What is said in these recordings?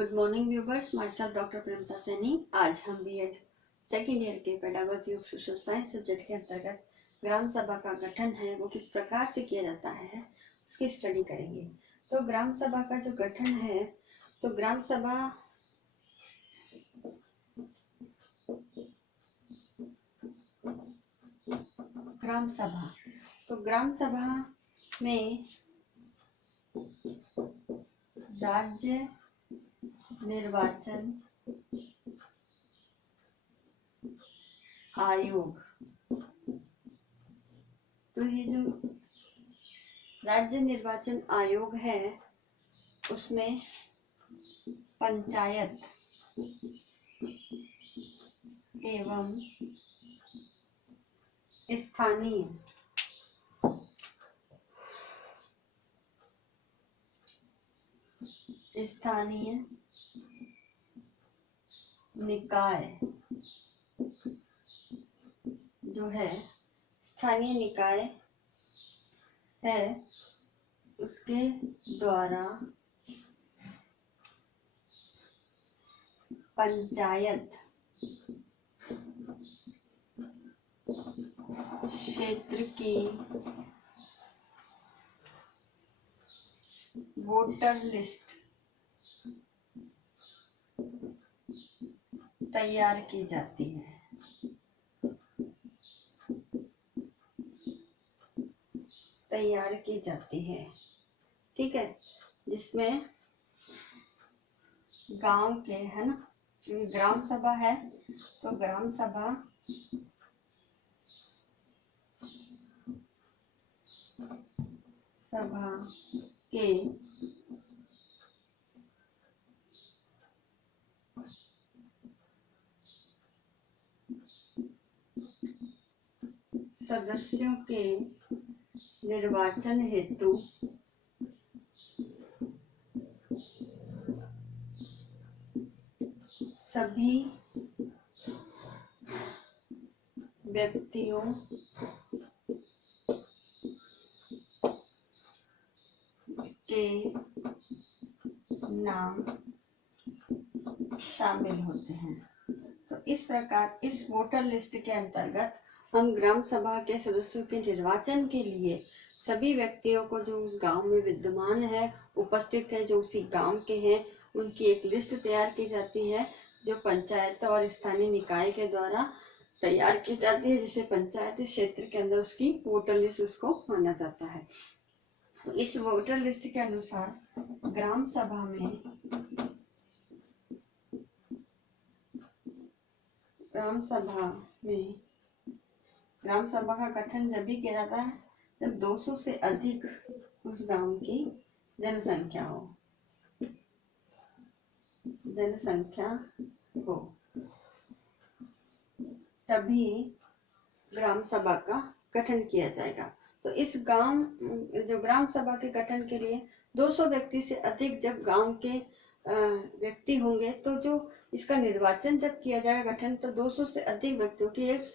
Good morning viewers, myself doctor Premta Saini. आज हम B Ed second year के pedagogy of social science subject के अंतर्गत ग्राम सभा का गठन है वो किस प्रकार से किया जाता है उसकी स्टडी करेंगे। तो ग्राम सभा का जो गठन है, तो ग्राम सभा में राज्य निर्वाचन आयोग, तो ये जो राज्य निर्वाचन आयोग है उसमें पंचायत एवं स्थानीय निकाय जो है, स्थानीय निकाय है, उसके द्वारा पंचायत क्षेत्र की वोटर लिस्ट तैयार की जाती है। ठीक है, जिसमें गांव के, है ना, ग्राम सभा है तो ग्राम सभा के सदस्यों के निर्वाचन हेतु सभी व्यक्तियों के नाम शामिल होते हैं। तो इस प्रकार इस वोटर लिस्ट के अंतर्गत हम ग्राम सभा के सदस्यों के निर्वाचन के लिए सभी व्यक्तियों को जो उस गांव में विद्यमान है, उपस्थित है, जो उसी गांव के हैं, उनकी एक लिस्ट तैयार की जाती है जो पंचायत और स्थानीय निकाय के द्वारा तैयार की जाती है, जिसे पंचायत क्षेत्र के अंदर उसकी वोटर लिस्ट उसको माना जाता है। तो इस वोटर लिस्ट के अनुसार ग्राम सभा का गठन जब भी किया जाता है जब 200 से अधिक उस गांव की जनसंख्या हो, तभी ग्राम सभा का गठन किया जाएगा। तो इस ग्राम सभा के गठन के लिए 200 व्यक्ति से अधिक जब गांव के व्यक्ति होंगे, तो जो इसका निर्वाचन जब किया जाएगा गठन, तो 200 से अधिक व्यक्तियों की एक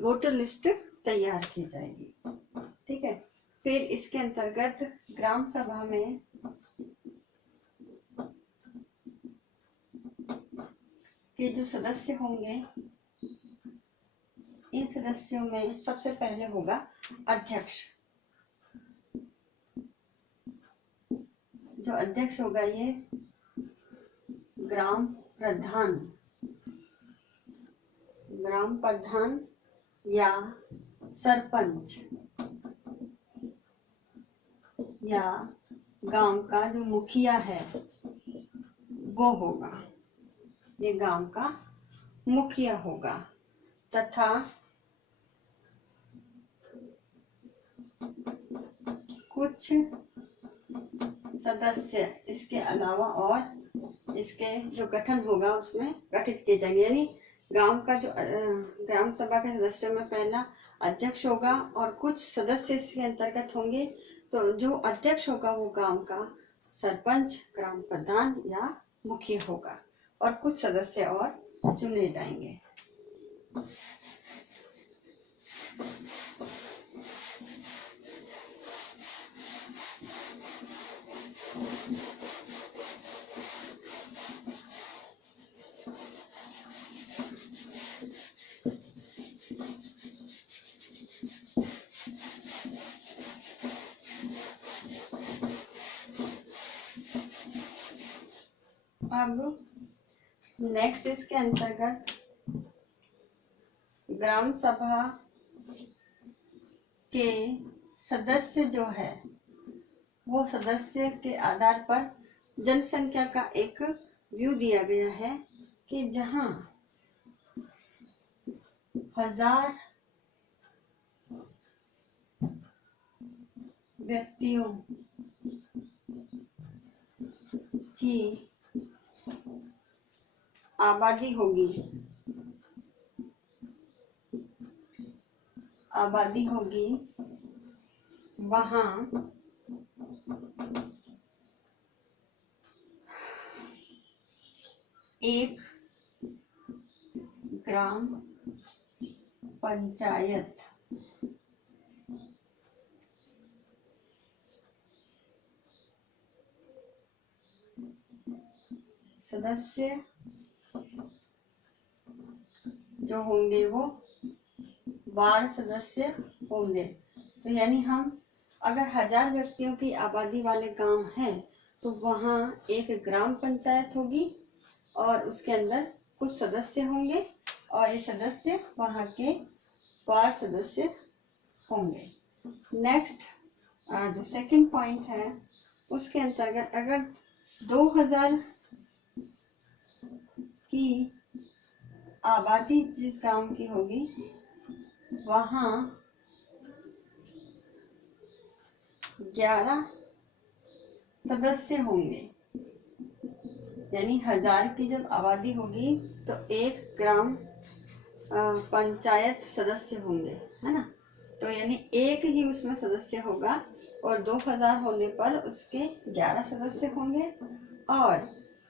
वोटर लिस्ट तैयार की जाएगी। ठीक है, फिर इसके अंतर्गत ग्राम सभा में के जो सदस्य होंगे, इन सदस्यों में सबसे पहले होगा अध्यक्ष। जो अध्यक्ष होगा ये ग्राम प्रधान या सरपंच या गांव का जो मुखिया है वो होगा, ये गांव का मुखिया होगा। तथा कुछ सदस्य इसके अलावा और इसके जो गठन होगा उसमें गठित किए जाएंगे। यानी गांव का जो ग्राम सभा के सदस्यों में पहला अध्यक्ष होगा और कुछ सदस्य इसके अंतर्गत होंगे। तो जो अध्यक्ष होगा वो गांव का सरपंच, ग्राम प्रधान या मुखिया होगा और कुछ सदस्य और चुने जाएंगे। अब नेक्स्ट इसके अंतर्गत ग्राम सभा के सदस्य जो है वो सदस्य के आधार पर जनसंख्या का एक व्यू दिया गया है कि जहां 1000 व्यक्तियों की आबादी होगी वहां एक ग्राम पंचायत सदस्य जो होंगे वो वार्ड सदस्य होंगे। तो यानी हम अगर 1000 व्यक्तियों की आबादी वाले गांव हैं तो वहाँ एक ग्राम पंचायत होगी और उसके अंदर कुछ सदस्य होंगे और ये सदस्य वहाँ के वार्ड सदस्य होंगे। नेक्स्ट जो सेकंड पॉइंट है उसके अंतर्गत अगर 2000 की आबादी जिस गांव की होगी वहाँ 11 सदस्य होंगे। यानी 1000 की जब आबादी होगी तो एक ग्राम पंचायत सदस्य होंगे, है ना। तो यानी एक ही उसमें सदस्य होगा और 2000 होने पर उसके 11 सदस्य होंगे और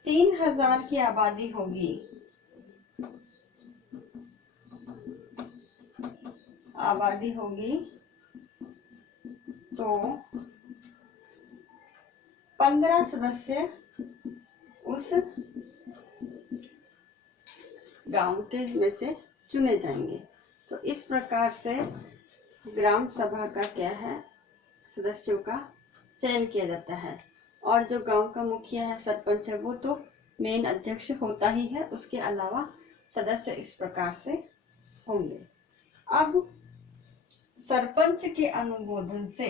3000 की आबादी होगी तो 15 सदस्य उस गांव के में से चुने जाएंगे। तो इस प्रकार से ग्राम सभा का क्या है, सदस्यों का चयन किया जाता है। और जो गांव का मुखिया है, सरपंच है, वो तो मेन अध्यक्ष होता ही है। उसके अलावा सदस्य इस प्रकार से होंगे। अब सरपंच के अनुमोदन से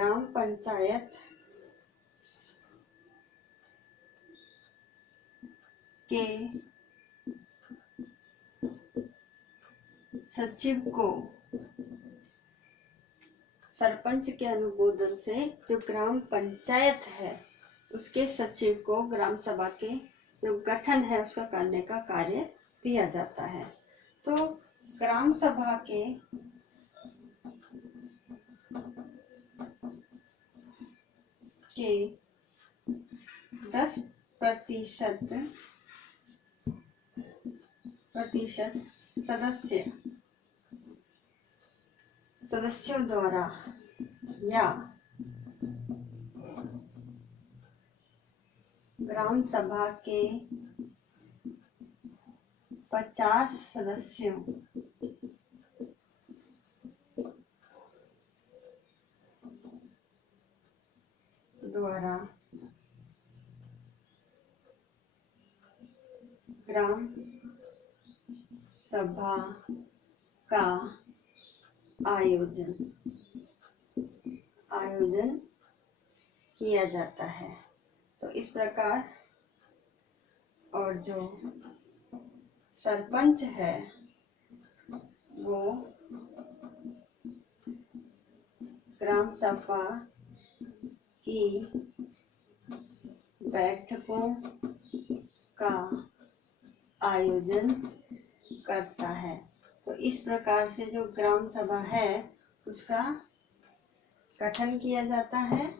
ग्राम पंचायत के सचिव को, सरपंच के अनुमोदन से जो ग्राम पंचायत है उसके सचिव को ग्राम सभा के जो गठन है उसका करने का कार्य दिया जाता है। तो ग्राम सभा के के 10% सदस्यों द्वारा या ग्राम सभा के 50 सदस्यों द्वारा ग्राम सभा का आयोजन किया जाता है। तो इस प्रकार, और जो सरपंच है वो ग्राम सभा की बैठकों का आयोजन करता है। तो इस प्रकार से जो ग्राम सभा है उसका गठन किया जाता है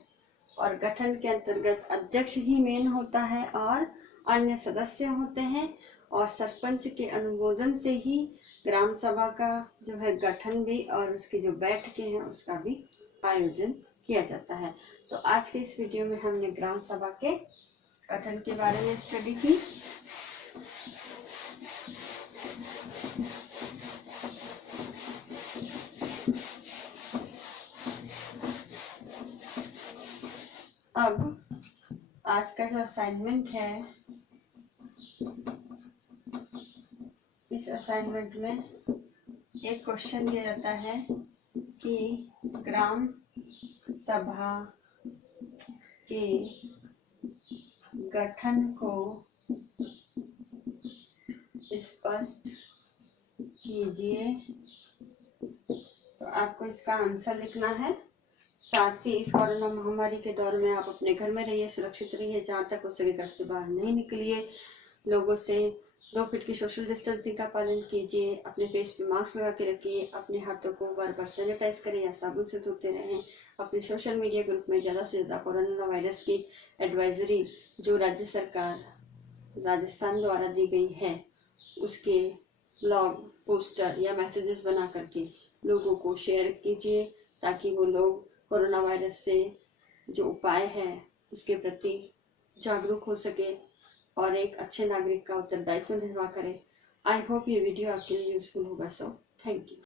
और गठन के अंतर्गत अध्यक्ष ही मेन होता है और अन्य सदस्य होते हैं और सरपंच के अनुमोदन से ही ग्राम सभा का जो है गठन भी और उसकी जो बैठकें हैं उसका भी आयोजन किया जाता है। तो आज के इस वीडियो में हमने ग्राम सभा के गठन के बारे में स्टडी की। अब आज का जो असाइनमेंट है, इस असाइनमेंट में एक क्वेश्चन दिया जाता है कि ग्राम सभा के गठन को स्पष्ट कीजिए। तो आपको इसका आंसर लिखना है। साथ ही इस कोरोना महामारी के दौर में आप अपने घर में रहिए, सुरक्षित रहिए, जहाँ तक हो सके घर से बाहर नहीं निकलिए, लोगों से 2 फीट की सोशल डिस्टेंसिंग का पालन कीजिए, अपने फेस पे मास्क लगा के रखिए, अपने हाथों को बार बार सैनिटाइज करें या साबुन से धोते रहें। अपने सोशल मीडिया ग्रुप में ज़्यादा से ज़्यादा कोरोना वायरस की एडवाइजरी जो राज्य सरकार राजस्थान द्वारा दी गई है उसके ब्लॉग, पोस्टर या मैसेजेस बना करके लोगों को शेयर कीजिए, ताकि वो लोग कोरोना वायरस से जो उपाय है उसके प्रति जागरूक हो सके और एक अच्छे नागरिक का उत्तरदायित्व निर्वाह करें। आई होप ये वीडियो आपके लिए यूजफुल होगा। So thank you.